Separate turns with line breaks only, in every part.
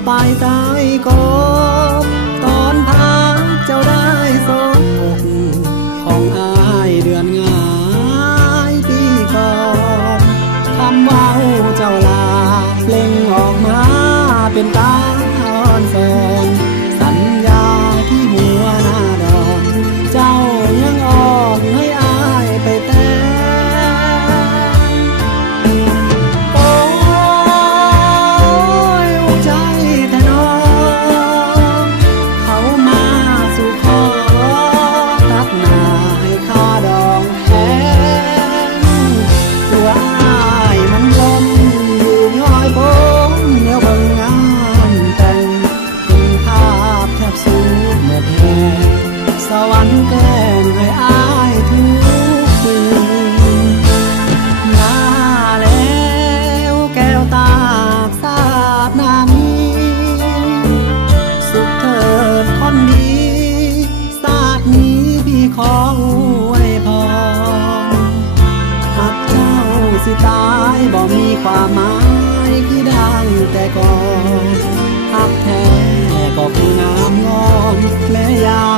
拜大哥。 สวรรค์แกล้งให้อายทุกคืนมาแล้วแก้วตาสาบนามีสุขเถิดคนดีศาดนี้พี่ขอไว้พรหากเจ้าสิตายบ่มีความหมายคือดังแต่ก่อนหากแท้ก็คืองามงอมแม่ยาม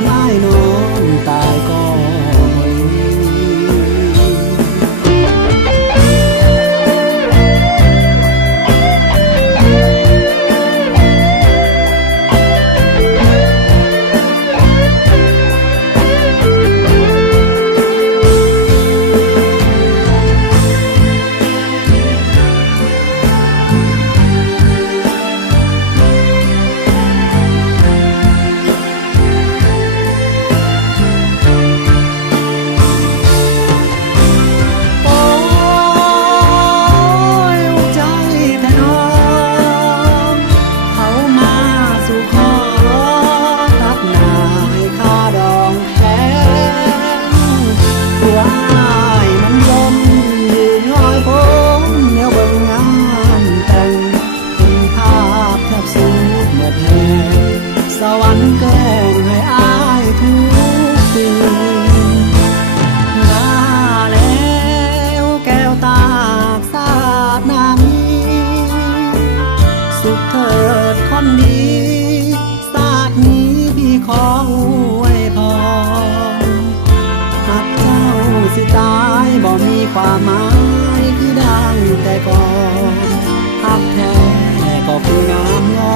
ความดีศาสตร์นี้พี่ขอไว้พอหากเจ้าสิตายบ่มีความหมายคือดังแต่ก่อนหักแท้ก็คืองามงอ